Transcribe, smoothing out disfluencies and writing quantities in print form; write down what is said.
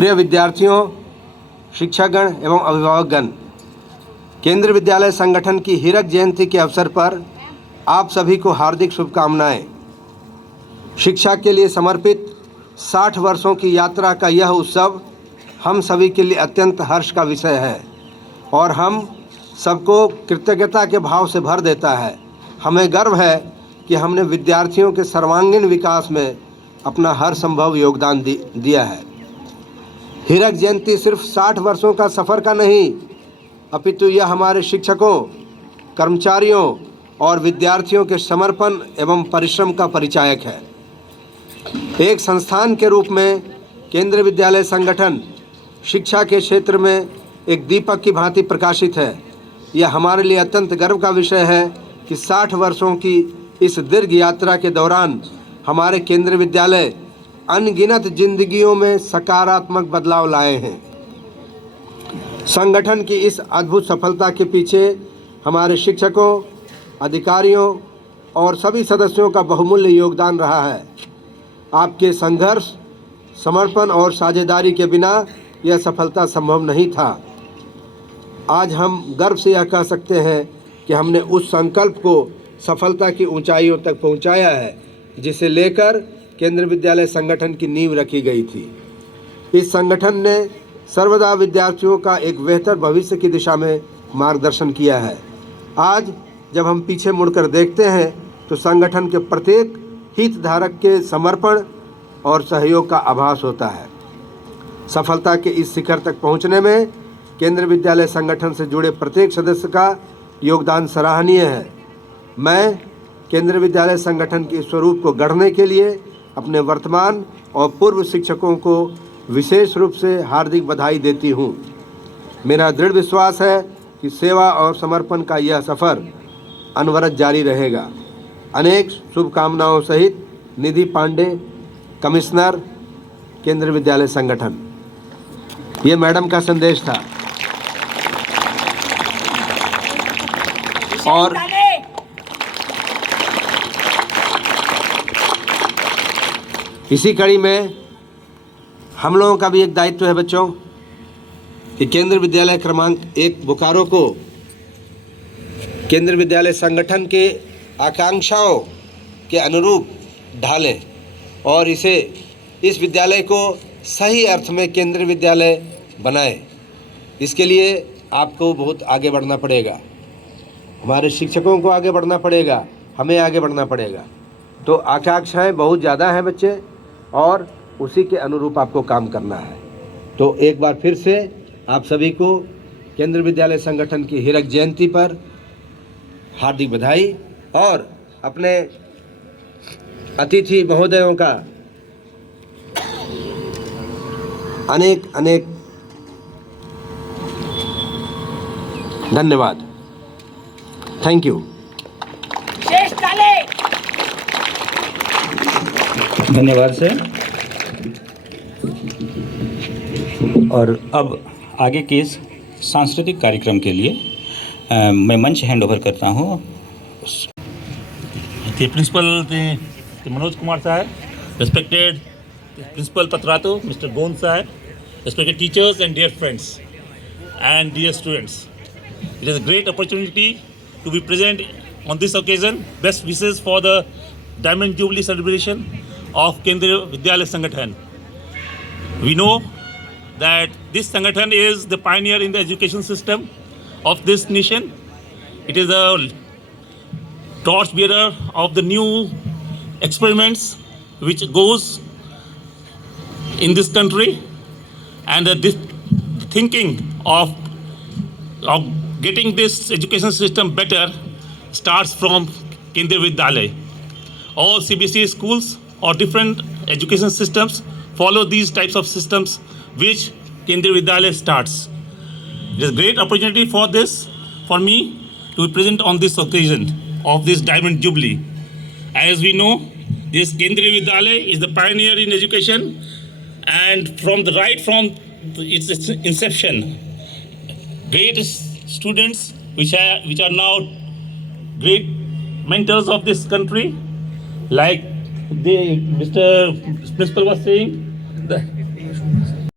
प्रिय विद्यार्थियों, शिक्षकगण एवं अभिभावकगण, केंद्रीय विद्यालय संगठन की हीरक जयंती के अवसर पर आप सभी को हार्दिक शुभकामनाएं। शिक्षा के लिए समर्पित 60 वर्षों की यात्रा का यह उत्सव हम सभी के लिए अत्यंत हर्ष का विषय है और हम सबको कृतज्ञता के भाव से भर देता है। हमें गर्व है कि हमने विद्यार्थियों के सर्वांगीण विकास में अपना हर संभव योगदान दिया है। हीरक जयंती सिर्फ 60 वर्षों का सफ़र का नहीं, अपितु यह हमारे शिक्षकों, कर्मचारियों और विद्यार्थियों के समर्पण एवं परिश्रम का परिचायक है। एक संस्थान के रूप में केंद्रीय विद्यालय संगठन शिक्षा के क्षेत्र में एक दीपक की भांति प्रकाशित है। यह हमारे लिए अत्यंत गर्व का विषय है कि 60 वर्षों की इस दीर्घ यात्रा के दौरान हमारे केंद्रीय विद्यालय अनगिनत जिंदगियों में सकारात्मक बदलाव लाए हैं। संगठन की इस अद्भुत सफलता के पीछे हमारे शिक्षकों, अधिकारियों और सभी सदस्यों का बहुमूल्य योगदान रहा है। आपके संघर्ष, समर्पण और साझेदारी के बिना यह सफलता संभव नहीं था। आज हम गर्व से यह कह सकते हैं कि हमने उस संकल्प को सफलता की ऊंचाइयों तक पहुंचाया है जिसे लेकर केंद्रीय विद्यालय संगठन की नींव रखी गई थी। इस संगठन ने सर्वदा विद्यार्थियों का एक बेहतर भविष्य की दिशा में मार्गदर्शन किया है। आज जब हम पीछे मुड़कर देखते हैं तो संगठन के प्रत्येक हितधारक के समर्पण और सहयोग का आभास होता है। सफलता के इस शिखर तक पहुंचने में केंद्रीय विद्यालय संगठन से जुड़े प्रत्येक सदस्य का योगदान सराहनीय है। मैं केंद्रीय विद्यालय संगठन के स्वरूप को गढ़ने के लिए अपने वर्तमान और पूर्व शिक्षकों को विशेष रूप से हार्दिक बधाई देती हूँ। मेरा दृढ़ विश्वास है कि सेवा और समर्पण का यह सफ़र अनवरत जारी रहेगा। अनेक शुभकामनाओं सहित निधि पांडे, कमिश्नर, केंद्रीय विद्यालय संगठन। ये मैडम का संदेश था। और इसी कड़ी में हम लोगों का भी एक दायित्व है बच्चों कि केंद्रीय विद्यालय क्रमांक 1 बोकारो को केंद्रीय विद्यालय संगठन के आकांक्षाओं के अनुरूप ढालें और इस विद्यालय को सही अर्थ में केंद्रीय विद्यालय बनाएं। इसके लिए आपको बहुत आगे बढ़ना पड़ेगा, हमारे शिक्षकों को आगे बढ़ना पड़ेगा, हमें आगे बढ़ना पड़ेगा। तो आकांक्षाएं बहुत ज़्यादा हैं बच्चे और उसी के अनुरूप आपको काम करना है। तो एक बार फिर से आप सभी को केंद्रीय विद्यालय संगठन की हीरक जयंती पर हार्दिक बधाई और अपने अतिथि महोदयों का अनेक अनेक धन्यवाद। Thank you. धन्यवाद सर। और अब आगे के इस सांस्कृतिक कार्यक्रम के लिए मैं मंच हैंड ओवर करता हूँ प्रिंसिपल मनोज कुमार साहब, रेस्पेक्टेड प्रिंसिपल पत्रातो मिस्टर गोंद साहब, respected teachers and dear friends and dear students. It is a great opportunity to be present on this occasion. Best wishes for the Diamond Jubilee celebration of Kendriya Vidyalaya Sangathan. We know that this Sangathan is the pioneer in the education system of this nation. It is the torchbearer of the new experiments which goes in this country. And this thinking of getting this education system better starts from Kendriya Vidyalaya. All CBSE schools or different education systems follow these types of systems which Kendriya Vidyalaya starts. It is a great opportunity for me to be present on this occasion of this Diamond Jubilee. As we know, this Kendriya Vidyalaya is the pioneer in education. And from its inception, great students which are now great mentors of this country, like Mr. Principal was saying,